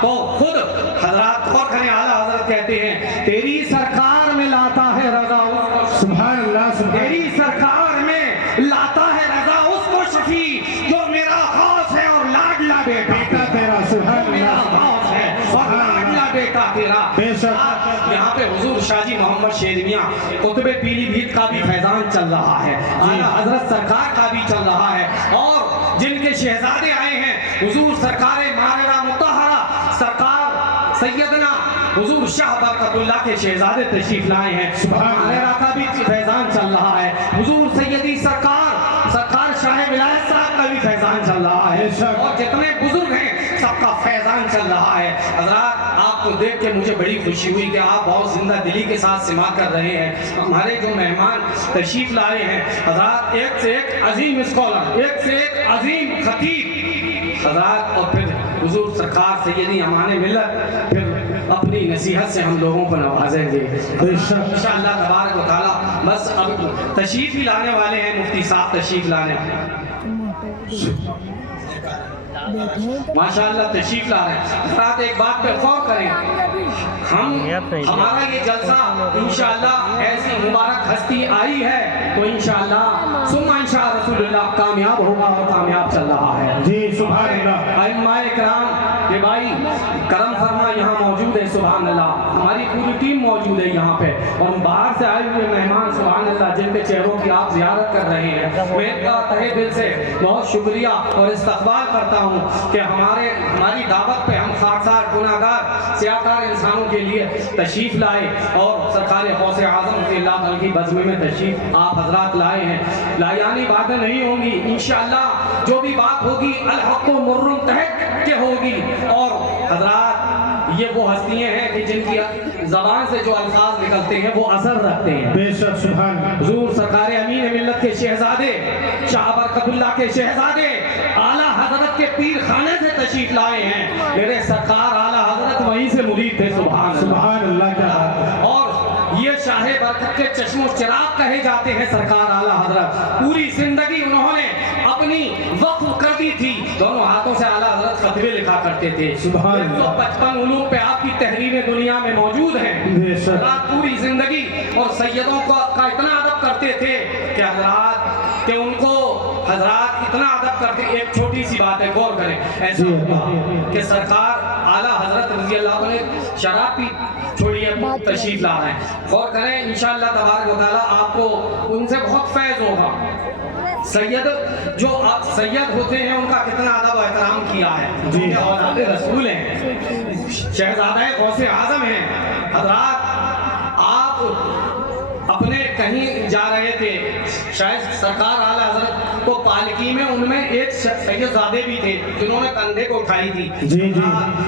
تو خود حضرات غور کریں، اعلیٰ حضرت کہتے ہیں تیری سرکار میں لاتا ہے رضا اس کو، سبحان اللہ سبحان تیری سرکار میں لاتا ہے رضا اس کو شفیع جو میرا غوث ہے اور لاڈلا بیٹا تیرا، سبحان میرا اللہ غوث ہے اور لاڈلا بیٹا تیرا۔ بے شک یہاں پہ حضور شاہ جی محمد شیر میاں قطب پیلی بھیت کا بھی فیضان چل رہا ہے، اعلیٰ حضرت سرکار کا بھی چل رہا ہے، اور جن کے شہزادے آئے ہیں حضور سرکار ماررہ مطہرہ سرکار سیدنا حضور شاہ برکت اللہ کے شہزادے تشریف لائے ہیں، ماررہ کا بھی فیضان چل رہا ہے، حضور سیدی سرکار شاہ ولایت صاحب کا بھی فیضان چل رہا ہے، اور جتنے بزرگ ہیں سب کا فیضان چل رہا ہے۔ حضرات آپ کو دیکھ کے مجھے بڑی خوشی ہوئی کہ آپ بہت زندہ دلی کے ساتھ سماعت کر رہے ہیں۔ ہمارے جو مہمان تشریف لائے ہیں حضرات، ایک سے ایک عظیم اسکالر، ایک سے ایک عظیم خطیب حضرات، اور پھر حضور سرکار سیدی امان ملت پھر اپنی نصیحت سے ہم لوگوں کو نوازیں گے انشاءاللہ تبارک و تعالی۔ بس اب تشریف ہی لانے والے ہیں، مفتی صاحب تشریف لانے ماشاءاللہ تشریف لا رہے ہیں۔ حضرات ایک بات پہ غور کریں، ہمارا یہ جلسہ انشاءاللہ ایسی مبارک ہستی آئی ہے تو انشاءاللہ ثم انشاء رسول اللہ کامیاب ہوگا اور کامیاب چل رہا ہے۔ جی سبحان اللہ۔ ائمہ کرام کہ بھائی کرم فرما یہاں موجود ہے، سبحان اللہ، ہماری پوری ٹیم موجود ہے یہاں پہ، اور باہر سے آئے ہوئے مہمان سبحان اللہ جن کے چہروں کی آپ زیارت کر رہے ہیں، میں ان کا تہہ دل سے بہت شکریہ اور استقبال کرتا ہوں کہ ہماری دعوت پہ ہم خاکسار گناہگار سیاہکار انسانوں کے لیے تشریف لائے، اور سرکار غوث اعظم رضی اللہ عنہ کی بزم میں تشریف آپ حضرات لائے ہیں۔ لایانی باتیں نہیں ہوں گی انشاءاللہ، جو بھی بات ہوگی الحق و مر تحق کے ہوگی، اور حضرات یہ وہ ہستیاں ہیں کہ جن کی زبان سے جو الفاظ نکلتے ہیں وہ اثر رکھتے ہیں۔ بے شک سبحان اللہ۔ حضور سرکار امین ملت کے شہزادے شاہ برکت اللہ کے شہزادے اعلیٰ حضرت کے پیر خانے سے تشریف لائے ہیں، میرے سرکار اعلیٰ حضرت وہیں سے مرید تھے، سبحان اللہ کا، اور یہ شاہ برکت کے چشم و چراغ کہے جاتے ہیں سرکار اعلیٰ حضرت۔ پوری زندگی انہوں نے اپنی وقف کر دی تھی، دونوں ہاتھوں سے اعلیٰ حضرت خطبے لکھا کرتے تھے، 155 علوم پہ آپ کی تحریریں دنیا میں موجود ہیں۔ حضرات پوری زندگی اور سیدوں کا اتنا ادب کرتے تھے کہ حضرات کہ ان کو حضرات اتنا ادب کرتے۔ ایک چھوٹی سی بات ہے، غور کریں، ایسا ہوا کہ سرکار اعلیٰ حضرت رضی اللہ عنہ شراب پی چھوڑیے تشریف لا رہے ہیں، غور کریں انشاءاللہ تبارک و تعالیٰ آپ کو ان سے بہت فیض ہوگا۔ سید جو سید ہوتے ہیں ان کا کتنا ادب و احترام کیا ہے، جن کے اولاد رسول ہیں، شہزادہ غوث اعظم ہیں۔ حضرات آپ اپنے کہیں جا رہے تھے، شاید سرکار اعلیٰ حضرت کو پالکی میں ان میں ایک سیدزادے بھی تھے جنہوں نے کندھے کو اٹھائی تھی۔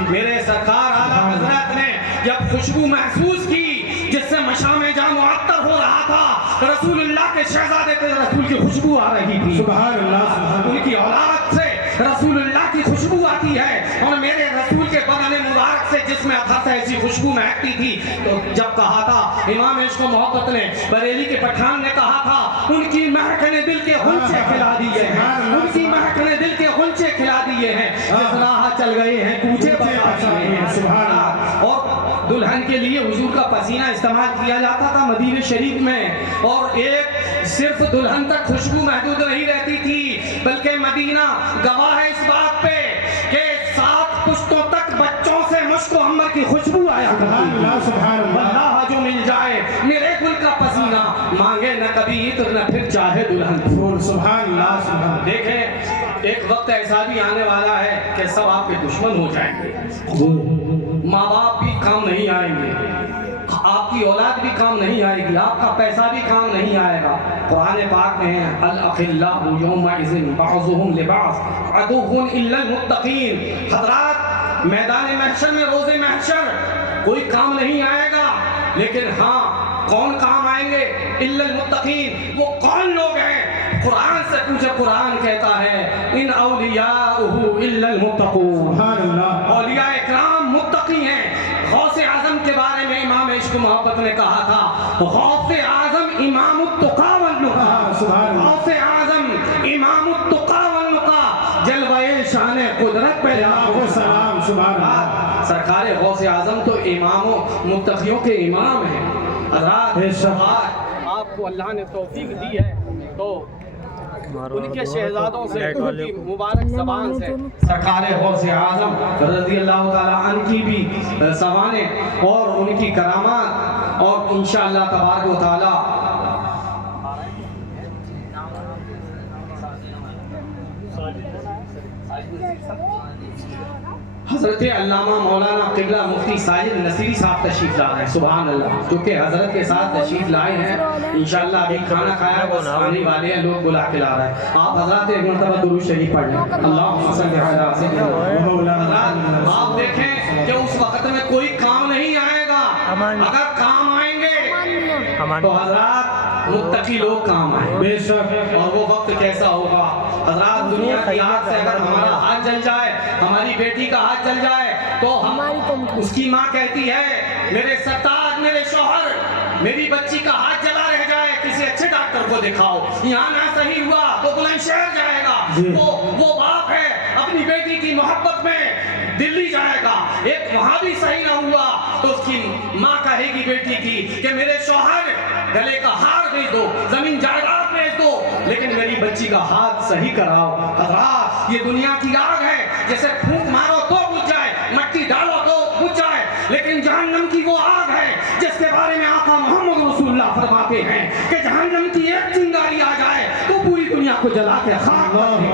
میرے سرکار اعلیٰ حضرت نے جب خوشبو محسوس کی جس سے مشام جاں معطر ہو رہا تھا، رسول اللہ کے شہزادے کے رسول کی خوشبو آ رہی تھی، سبحان اللہ، ان کی اولاد سے رسول اللہ کی خوشبو آتی ہے، اور میرے رسول کے بدن مبارک سے جس میں اثر سے ایسی خوشبو مہکتی تھی۔ تو جب کہا تھا امام عشق و محبت نے، بریلی کے پٹھان نے کہا تھا ان کی مہک نے دل کے غنچے کھلا دیے ہیں، ان کی مہک نے دل کے غنچے کھلا دیے ہیں، جس راہ چل گئے ہیں کوچے بتا دیے ہیں، سبحان اللہ۔ اور دلہن کے لیے حضور کا پسینہ استعمال کیا جاتا تھا مدینہ شریف میں، اور ایک صرف دلہن تک خوشبو محدود نہیں رہتی تھی بلکہ مدینہ گواہ ہے اس بات پہ کہ 7 پشتوں تک بچوں سے مشک و عنبر کی خوشبو آیا کرتی تھی۔ واللہ جو مل جائے میرے گل کا پسینہ، مانگے نہ کبھی عطر نہ پھر چاہے دلہن۔ سبحان اللہ۔ دیکھیں ایک وقت ایسا بھی آنے والا ہے کہ سب آپ کے دشمن ہو جائیں گے، ماں باپ بھی کام نہیں آئیں گے، آپ کی اولاد بھی کام نہیں آئے گی، آپ کا پیسہ بھی کام نہیں آئے گا۔ قرآن پاک میں ہے الاخلاء یومئذ بعضهم لبعض عدو الا المتقین۔ حضرات میدان محشر میں روز محشر کوئی کام نہیں آئے گا، لیکن ہاں کون کام آئیں گے؟ الا المتقین۔ وہ کون لوگ ہیں؟ قرآن سے پوچھے، قرآن کہتا ہے ان اولیاءہ الا المتقون، اولیاء اکرام متقی ہیں۔ غوث اعظم کے بارے میں امام عشق محبت نے کہا تھا غوث اعظم امام التقیٰ والنقیٰ، غوث اعظم امام التقیٰ والنقیٰ، جلوہ شان قدرت پہ لاکھوں سلام، سبحان اللہ۔ سرکار غوث اعظم تو اماموں متقیوں کے امام ہیں حضرات۔ بے شک۔ آپ کو اللہ نے توفیق دی ہے تو ان کے شہزادوں سے ان کی مبارک زبان سے سرکار غوث اعظم رضی اللہ تعالی عنہ کی بھی زبانیں اور ان کی کرامات اور انشاءاللہ تبارک و تعالی حضرت علامہ مولانا قبلہ مفتی ساجد نصیری صاحب تشریف لا رہے ہیں سبحان اللہ، کیونکہ حضرت کے ساتھ تشریف لائے ہیں انشاءاللہ ابھی کھانا کھایا بس آنے والے ہیں، لوگ بلا کے لا رہے ہیں۔ آپ حضرات ایک مرتبہ درود شریف پڑھ لیں اللہم صلی علی سیدنا۔ حضرات آپ دیکھیں کہ اس وقت میں کوئی کام نہیں آئے گا، اگر کام آئیں گے تو حضرات متقی لوگ کام آئیں۔ بے شک۔ اور وہ وقت کیسا ہوگا حضرات، دنیا کی آگ سے اگر ہمارا ہاتھ جل جائے، ہماری بیٹی کا ہاتھ جل جائے تو ہم اس کی ماں کہتی ہے میرے سرتاج میرے شوہر میری بچی کا ہاتھ جلا رہ جائے کسی اچھے ڈاکٹر کو دکھاؤ، یہاں نہ صحیح ہوا تو بلند شہر جائے گا۔ وہ باپ ہے اپنی بیٹی کی محبت میں دلی جائے گا، ایک وہاں بھی صحیح نہ ہوا تو اس کی ماں کہے گی بیٹی کی کہ میرے شوہر گلے کا ہار بھیج دو، زمین جائیداد بھیج دو، لیکن میری بچی کا ہاتھ صحیح کراؤ۔ حضرات یہ دنیا کی آگ ہے، جیسے پھونک مارو تو بجھ جائے، مٹی ڈالو تو بجھ جائے، لیکن جہنم کی وہ آگ ہے جس کے بارے میں آقا محمد رسول اللہ فرماتے ہیں کہ جہنم کی ایک چنگاری آ جائے تو پوری دنیا کو جلا کے خاک کر دے۔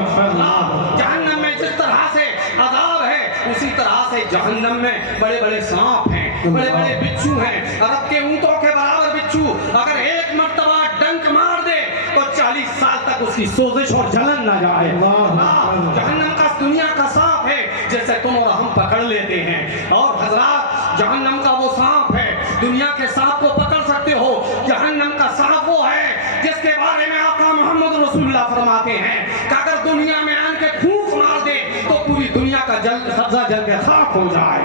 جہنم میں جس طرح سے عذاب ہے اسی طرح سے جہنم میں بڑے بڑے سانپ ہیں، بڑے بڑے بچھو ہیں، عرب کے اونٹوں کے برابر بچھو اگر ایک مرتبہ ڈنک مار دے تو 40 سال تک اس کی سوزش اور جلن نہ جائے۔ جہنم کا دنیا کا سانپ ہے جیسے تم اور ہم پکڑ لیتے ہیں، اور حضرات جہنم کا وہ سانپ ہے، دنیا کے سانپ کو پکڑ سکتے ہو، جہنم کا سانپ وہ ہے جس کے بارے میں آقا محمد رسول اللہ فرماتے ہیں کہ اگر دنیا میں آن کے پھونک مار دے تو پوری دنیا کا سبزہ جل کے خاک ہو جائے۔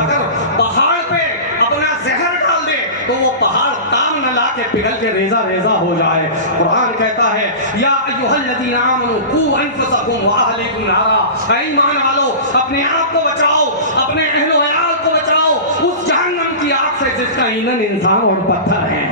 اگر پہاڑ پہ اپنا زہر ڈال دے تو وہ پہاڑ تام نہ لا کے پگھل کے ریزہ ریزہ ہو جائے۔ قرآن کہتا ہے یا ایھا الذین آمنوا قوا انفسکم واہلیکم نارا، اے ایمان والو اپنے آپ کو بچاؤ، اپنے اہل و عیال کو بچاؤ اس جہنم کی آگ سے جس کا ایندھن انسان اور پتھر ہے۔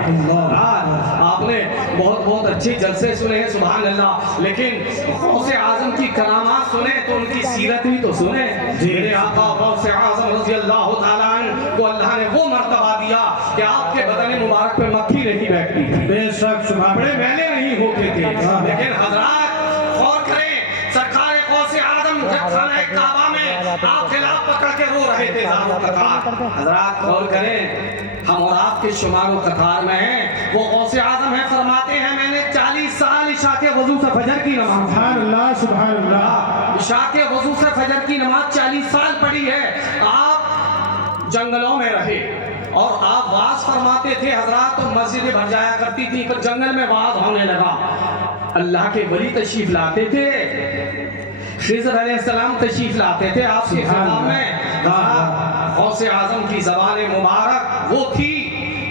آپ نے بہت اچھے جلسے سنے ہیں سبحان اللہ، لیکن غوث اعظم کی کرامات سنیں تو ان کی سیرت بھی تو سنیں۔ میرے آقا غوث اعظم رضی اللہ تعالیٰ عنہ کو اللہ نے وہ مرتبہ دیا کہ آپ کے بدن مبارک پہ مکھی نہیں بیٹھتی تھی، بے شک، بڑے میلے نہیں ہوتے تھے، لیکن حضرات غور کریں سرکار غوث اعظم جب خانہ کعبہ میں آپ خلاف پکڑ کے رو رہے تھے زار و قطار، حضرات غور کریں ہم اور آپ کے شمار و قطار میں ہیں، وہ غوث اعظم ہے فرماتے ہیں میں نے 40 سال عشاء کے وضو سے فجر کی نماز، سبحان اللہ سبحان اللہ، عشاء کے وضو سے فجر کی نماز 40 سال پڑھی ہے۔ آپ جنگلوں میں رہے اور آپ واز فرماتے تھے حضرات تو مسجدیں بھر جایا کرتی تھی، پھر جنگل میں واز ہونے لگا، اللہ کے ولی تشریف لاتے تھے، خضر علیہ السلام تشریف لاتے تھے آپ کے خطاب میں۔ غوث اعظم کی زبان مبارک وہ تھی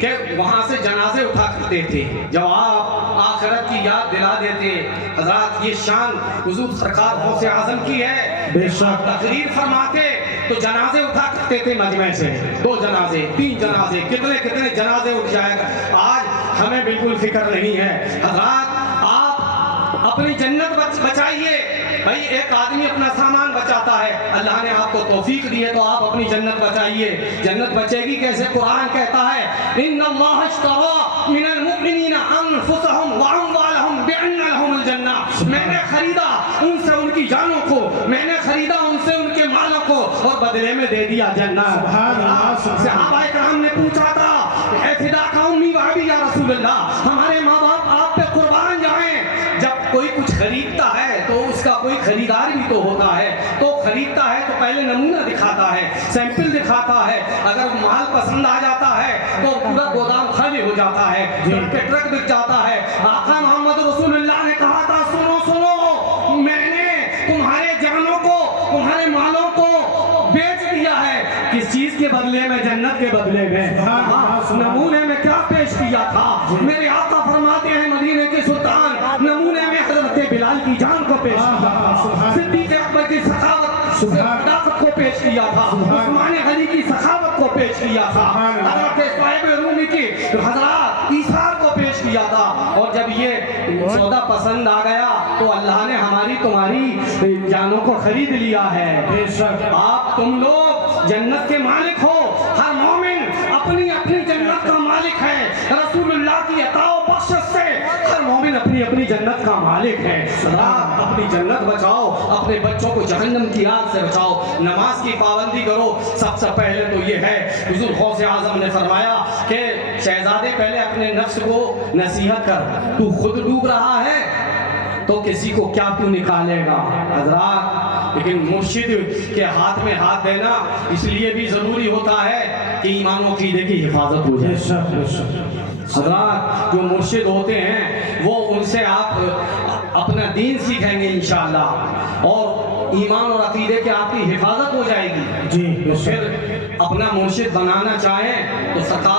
کہ وہاں سے جنازے اٹھا کرتے تھے، جب آپ آخرت کی یاد دلا دیتے۔ حضرات یہ شان حضور سرکار غوث اعظم کی ہے، بے شک، تقریر فرماتے تو جنازے اٹھا کرتے تھے مجمع سے، 2 جنازے 3 جنازے کتنے جنازے اٹھ جائے گا، آج ہمیں بالکل فکر نہیں ہے۔ حضرات آپ اپنی جنت بچائیے، بھائی ایک آدمی اپنا سامان بچاتا ہے، اللہ نے آپ کو توفیق دی ہے تو آپ اپنی جنت بچائیے۔ جنت بچے گی کیسے؟ قرآن کہتا ہے ان اللہ اشتری من المؤمنین انفسهم واموالهم بان لهم الجنہ، میں نے خریدا ان سے ان کی جانوں کو، میں نے خریدا ان سے ان کے مالوں کو اور بدلے میں دے دیا جنت۔ سبحان اللہ، صحابہ کرام نے پوچھا تھا اے فداک امی و ابی یا رسول اللہ، ہمارے ماں باپ آپ پہ قربان جائیں۔ جب کوئی کچھ خریدتا ہے تو اس کا کوئی خریدار بھی تو ہوتا ہے، تو خریدتا ہے تو پہلے نمونہ دکھاتا ہے، سیمپل دکھاتا ہے، اگر مال پسند آ جاتا ہے تو پورا گودام خالی ہو جاتا ہے، ٹرک پہ ٹرک بک جاتا ہے۔ آقا محمد رسول اللہ نے کہا تھا سنو سنو، میں نے تمہارے جانوں کو تمہارے مالوں کو بیچ دیا ہے، کس چیز کے بدلے میں؟ جنت کے بدلے میں۔ نمونے میں کیا پیش کیا تھا؟ میرے آقا فرماتے ہیں مدینے کے سلطان نمونے میں حضرت بلال کی جان کو پیش کیا، صدیق اکبر کی سخاوت صداقت کو پیش پیش کیا تھا، عثمان غنی کی سخاوت کو پیش کیا تھا، حضرت صہیب رومی کی حضرات ایثار کو پیش کیا تھا. اور جب یہ سودا پسند آ گیا تو اللہ نے ہماری تمہاری جانوں کو خرید لیا ہے. بے شک آپ تم لوگ جنت کے مالک ہو. ہر مومن اپنی اپنی جنت کا مالک ہے. رسول اللہ کی عطا و بخشش سے ہر مومن اپنی اپنی جنت کا مالک ہے. آپ اپنی جنت بچاؤ، اپنے بچوں کو جہنم کی آگ سے بچاؤ، نماز کی پابندی کرو. سب سے پہلے تو یہ ہے، حضور غوث اعظم نے فرمایا کہ شہزادے پہلے اپنے نفس کو نصیحت کر. تو خود ڈوب رہا ہے تو کسی کو کیا تو نکالے گا. حضرات لیکن مرشد کے ہاتھ میں ہاتھ دینا اس لیے بھی ضروری ہوتا ہے کہ ایمان و عقیدے کی حفاظت ہو بے جائے. شک بے شک حضرات جو مرشد ہوتے ہیں وہ ان سے آپ اپنا دین سیکھیں گے انشاءاللہ، اور ایمان اور عقیدے کی آپ کی حفاظت ہو جائے گی. جی بے شک پھر اپنا مرشد بنانا چاہیں تو سرکار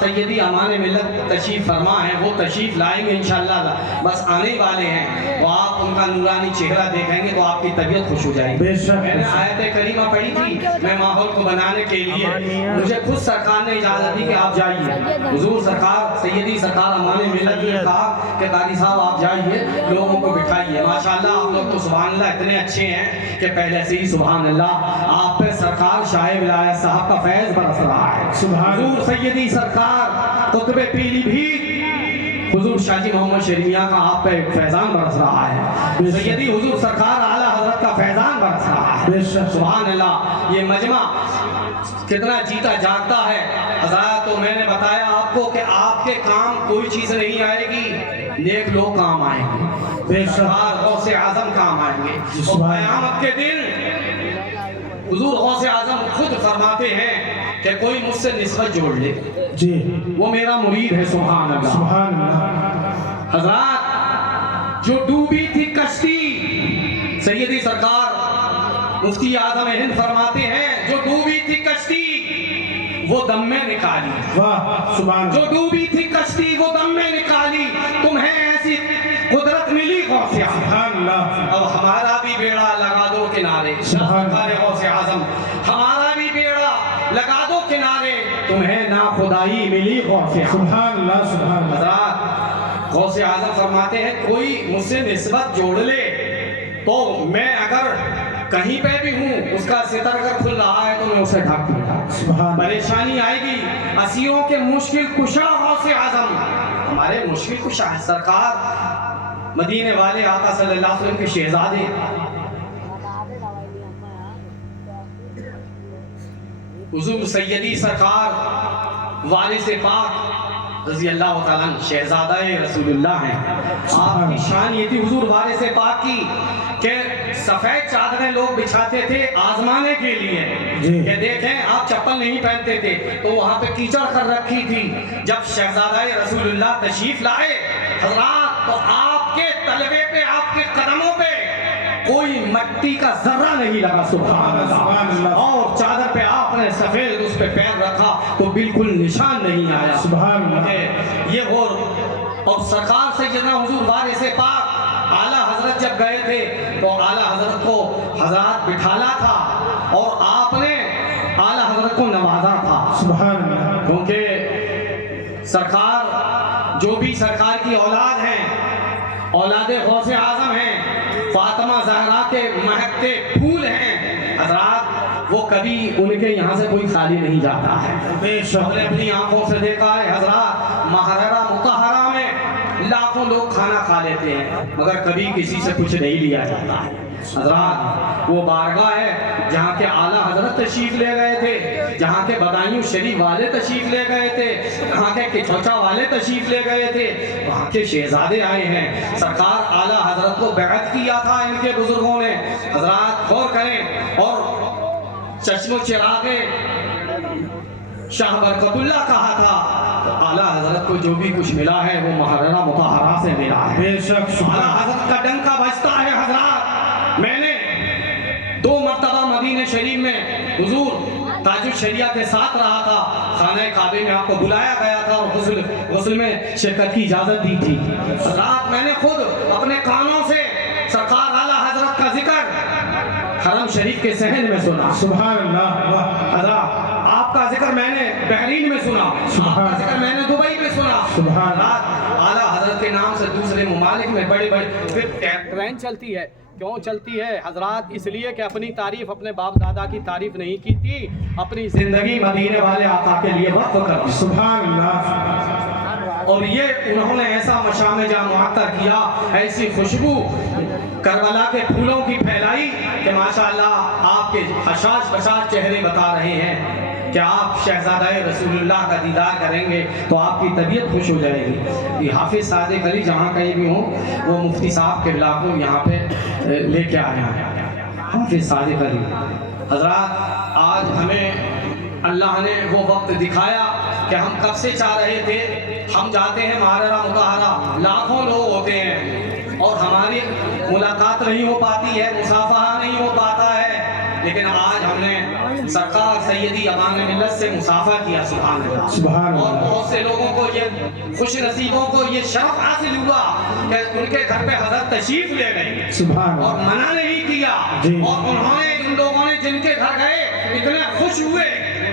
سیدی امان ملت تشریف فرما ہے، وہ تشریف لائیں گے انشاءاللہ، بس آنے والے ہیں. وہ آپ ان کا نورانی چہرہ دیکھیں گے تو آپ کی طبیعت خوش ہو جائے گی. بے شک میں نے آیت کریمہ پڑھی تھی، میں ماحول کو بنانے کے لیے مجھے خود سرکار نے اجازت دی کہ آپ جائیے. حضور سرکار سیدی سرکار امان ملت نے کہا کہ قاری صاحب آپ جائیے، لوگوں کو بٹھائیے. ماشاءاللہ آپ لوگ تو سبحان اللہ اتنے اچھے ہیں کہ پہلے سے ہی سبحان اللہ آپ پہ سرکار شاہ ولایت صاحب کا فیض برس رہا ہے. حضور سیدی سرکار قطب پیلی بھیت حضور شاہ جی محمد شریف میاں کا آپ پہ فیضان برس رہا ہے. سیدی حضور سرکار اعلیٰ حضرت کا فیضان برس رہا ہے. سبحان اللہ. یہ مجمع کتنا جیتا جاگتا ہے. حضرات تو میں نے بتایا آپ کو کہ آپ کے کام کوئی چیز نہیں آئے گی، نیک لوگ کام آئیں گے. بے شک غوث اعظم کام آئیں گے. اور قیامت کے دن حضور غوث اعظم خود فرماتے ہیں کہ کوئی مجھ سے نسبت جوڑ لے، جی وہ میرا مرید ہے. سبحان اللہ. سبحان اللہ. حضرات جو ڈوبی تھی کشتی، سیدی سرکار مفتی اعظم ہند فرماتے ہیں جو ڈوبی تھی کشتی وہ دم میں نکالی. واہ سبحان جو ڈوبی تھی کشتی وہ دم میں نکالی. تمہیں ایسی قدرت ملی غوث اعظم. سبحان اللہ. اب ہمارا بھی بیڑا لگا دو کنارے. سرکار غوث اعظم ہمارا بھی بیڑا لگا دو کنارے. تمہیں ناخدائی ملی غوث اعظم. سبحان اللہ. سبحان اللہ. حضرات غوث اعظم فرماتے ہیں کوئی مجھ سے نسبت جوڑ لے تو میں اگر کہیں پہ بھی ہوں اس کا ستر اگر کھل رہا ہے تو میں اسے ڈھک دوں گا. سبحان. پریشانی آئے گی. اسیروں کے مشکل کشا غوث اعظم ہمارے مشکل کشا ہے. سرکار مدینے والے آقا صلی اللہ علیہ وسلم کے شہزادے حضور سیدی سرکار وارث پاک رضی اللہ تعالیٰ عنہ شہزادہ رسول اللہ ہیں. آپ کی شان یہ تھی حضور وارث پاک کی کہ سفید چادریں لوگ بچھاتے تھے آزمانے کے لیے کہ دیکھیں آپ چپل نہیں پہنتے تھے تو وہاں پہ کیچڑ کر رکھی تھی. جب شہزادہ رسول اللہ تشریف لائے حضرات تو آپ کے تلوے پہ آپ کے قدموں پہ کوئی مٹی کا ذرہ نہیں لگا. سبحان اللہ. اور چادر پہ آپ نے سفید اس پہ پیر رکھا تو بالکل نشان نہیں آیا. سبحان اللہ. یہ اور سرکار سیدنا حضور وارث پاک اعلیٰ حضرت جب گئے تھے تو اعلیٰ حضرت کو حضرات بٹھانا تھا اور آپ نے اعلیٰ حضرت کو نوازا تھا. سبحان اللہ. کیونکہ سرکار جو بھی سرکار کی اولاد ہیں، اولاد غوث اعظم ہیں، فاطمہ زہرا کے مہکتے پھول ہیں. حضرات وہ کبھی ان کے یہاں سے کوئی خالی نہیں جاتا ہے. ہم نے اپنی آنکھوں سے دیکھا ہے حضرات محررہ مطہرہ میں لاکھوں لوگ کھانا کھا لیتے ہیں مگر کبھی کسی سے کچھ نہیں لیا جاتا ہے. حضرات وہ بارگاہ ہے جہاں کے اعلیٰ حضرت تشریف لے گئے تھے، جہاں کے بدایوں شریف والے تشریف لے گئے تھے، جہاں کے کچوچا والے تشریف لے گئے تھے، وہاں کے شہزادے آئے ہیں. سرکار اعلیٰ حضرت کو بیعت کیا تھا ان کے بزرگوں نے. حضرات غور کریں. اور چشم و چراغ شاہ برکت اللہ کہا تھا تو اعلیٰ حضرت کو جو بھی کچھ ملا ہے وہ محررہ مطہرہ سے ملا ہے. بے شک. اعلیٰ حضرت کا ڈنکا بجتا ہے. حضرات میں نے 2 مرتبہ مدینہ شریف میں حضور تاج الشریعہ کے ساتھ رہا تھا. خانہ کعبے میں آپ کو بلایا گیا تھا اور غسل میں شرکت کی اجازت دی تھی. رات میں نے خود اپنے کانوں سے سرکار اعلیٰ حضرت کا ذکر حرم شریف کے صحن میں سنا. سبحان اللہ. واہ. حضرات آپ کا ذکر میں نے بحرین میں سنا, آپ کا ذکر میں نے دبئی میں سنا. سبحان حضرات اعلیٰ حضرت کے نام سے دوسرے ممالک میں بڑے بڑے پھر ٹرین چلتی ہے. کیوں چلتی ہے حضرات؟ اس لیے کہ اپنی تعریف اپنے باپ دادا کی تعریف نہیں کی تھی, اپنی زندگی مدینے والے آقا کے لیے وقف کر دی. سبحان اللہ. اور یہ انہوں نے ایسا مشام جاں معطر کیا, ایسی خوشبو کربلا کے پھولوں کی پھیلائی کہ ماشاءاللہ آپ کے حشاش بشاش چہرے بتا رہے ہیں کہ آپ شہزادہ رسول اللہ کا دیدار کریں گے تو آپ کی طبیعت خوش ہو جائے گی. یہ حافظ صادق علی جہاں کہیں بھی ہوں وہ مفتی صاحب کے کو یہاں پہ لے کے آ جائیں. حافظ صادق علی حضرات, آج ہمیں اللہ نے وہ وقت دکھایا کہ ہم کب سے چاہ رہے تھے. ہم جاتے ہیں محررہ مطہرہ, لاکھوں لوگ ہوتے ہیں اور ہماری ملاقات نہیں ہو پاتی ہے, مصافحہ نہیں ہو پاتا ہے, لیکن آج ہم نے سرکار سیدی امان ملت سے مصافحہ کیا. سبحان اللہ. سبحان اللہ. اور بہت سے لوگوں کو یہ خوش نصیبوں کو یہ شرف حاصل ہوا کہ ان کے گھر پہ حضرت تشریف لے گئے سبحان اور اللہ. منع نہیں کیا. اور انہوں نے ان لوگوں نے جن کے گھر گئے اتنے خوش ہوئے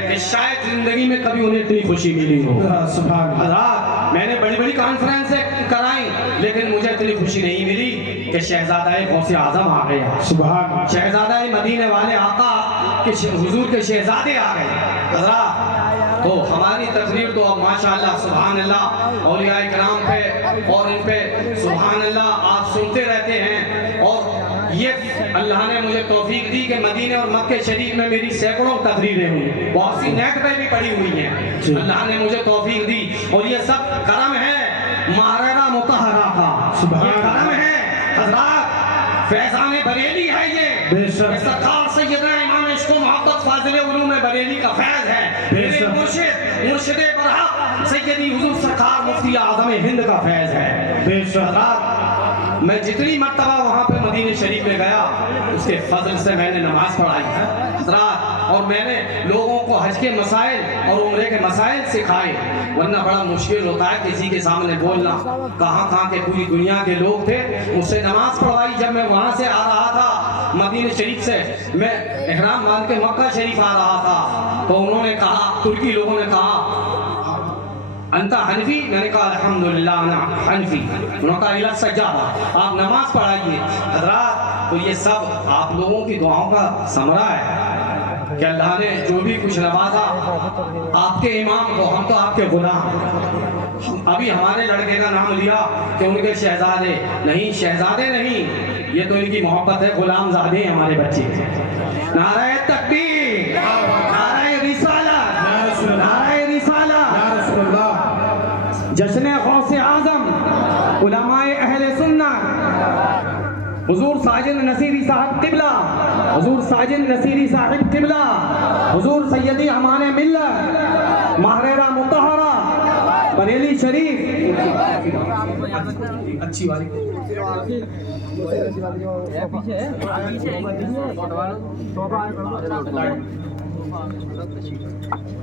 کہ شاید زندگی میں کبھی انہیں اتنی خوشی ملی ہو. سبحان اللہ. حضرات میں نے بڑی بڑی کانفرنسیں کرائیں لیکن مجھے اتنی خوشی نہیں ملی کہ شہزادہ غوث اعظم آ گیا. سبحان اللہ. شہزادہ مدینے والے آقا کے حضور کے شہزادے آ گئے. حضرات تو ہماری تقریر تو اب ماشاءاللہ سبحان اللہ اولیاء کرام پہ اور ان پہ سبحان اللہ آپ سنتے رہتے ہیں. اور یہ اللہ نے مجھے توفیق دی کہ مدینے اور مکہ شریف میں میری سینکڑوں تقریریں ہوئی, بہت سی نیٹ پہ بھی پڑی ہوئی ہیں. اللہ نے مجھے توفیق دی اور یہ سب کرم ہے محررہ مطہرہ کا. یہ کرم ہے حضرات, فیضان بریلی ہے یہ, سرکار سیدنا امام عشق و محبت فاضل علوم بریلی کا فیض ہے. میرے مرشد برحق سیدی حضور سرکار مفتی اعظم ہند کا فیض ہے. حضرات میں جتنی مرتبہ وہاں پہ مدینہ شریف میں گیا اس کے فضل سے میں نے نماز پڑھائی حضرات, اور میں نے لوگوں کو حج کے مسائل اور عمرے کے مسائل سکھائے. ورنہ بڑا مشکل ہوتا ہے کسی کے سامنے بولنا. کہاں کہاں کے پوری دنیا کے لوگ تھے, مجھ سے نماز پڑھوائی. جب میں وہاں سے آ رہا تھا مدینہ شریف سے, میں احرام باندھ کے مکہ شریف آ رہا تھا تو انہوں نے کہا, ترکی لوگوں نے کہا انتا حنفی, میں نے کہا الحمدللہ انا حنفی. انہوں نے کہا الہ سجادہ, آپ نماز پڑھائیے. حضرات تو یہ سب آپ لوگوں کی دعاؤں کا ثمرہ ہے کہ اللہ نے جو بھی کچھ نوازا آپ کے امام کو. ہم تو آپ کے غلام. ابھی ہمارے لڑکے کا نام لیا کہ ان کے شہزادے نہیں, شہزادے نہیں, یہ تو ان کی محبت ہے, غلام زادے ہیں ہمارے بچے. نعرہ تکبیر, نعرہ رسالت, نعرہ رسالت. جشن غوث اعظم علماء اہل سنت حضور ساجد نصیری صاحب قبلہ, حضور ساجد نصیری صاحب قبلہ, حضور سیدی امان ملت محررہ مطہرہ بریلی شریف. اچھی والی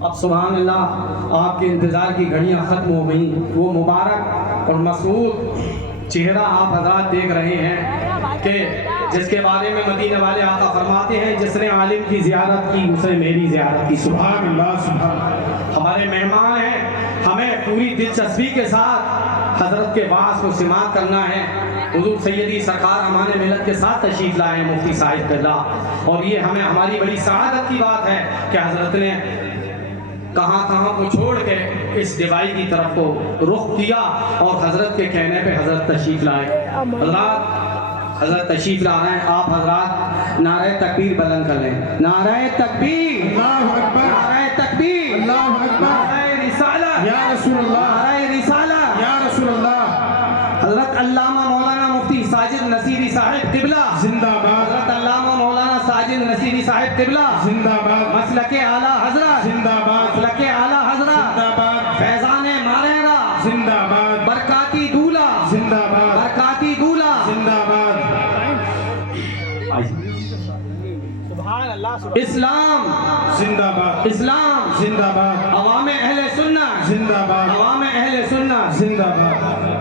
اب سبحان اللہ آپ کے انتظار کی گھڑیاں ختم ہو گئیں. وہ مبارک اور مسعود چہرہ آپ حضرات دیکھ رہے ہیں کہ جس کے بارے میں مدینہ والے آقا فرماتے ہیں جس نے عالم کی زیارت کی اسے میری زیارت کی. سبحان اللہ. سبحان اللہ. ہمارے مہمان ہیں, ہمیں پوری دلچسپی کے ساتھ حضرت کے باعث کو سماعت کرنا ہے. حضور سیدی سرکار امان ملت کے ساتھ تشریف لائے ہیں مفتی صاحب قبلہ, اور یہ ہماری بڑی سعادت کی بات ہے کہ حضرت نے کہاں کہاں کو چھوڑ کے اس ڈیوائی کی طرف کو رخ کیا اور حضرت کے کہنے پہ حضرت تشریف لائے. حضرت تشریف لا رہے ہیں. آپ حضرات نعرہ تکبیر بلند کر لیں. نعرہ تکبیر, اللہ اکبر, نعرہ تکبیر, اللہ اکبر, نعرہ رسالت, یا رسول اللہ, نعرہ رسالت, یا رسول اللہ. حضرت علامہ مولانا مفتی ساجد نصیری صاحب قبلہ زندہ باد. حضرت علامہ مولانا ساجد نصیری صاحب قبلہ زندہ باد. مسلک اعلیٰ حضرت, زندہ باد. مسلک اعلیٰ حضرت, زندہ باد. فیضان محررہ زندہ باد. برکاتی دولہ, زندہ باد. برکاتی دولہ, زندہ باد. اسلام زندہ باد. اسلام زندہ باد. عوام اہل سنت زندہ باد. عوام اہل سنت زندہ باد.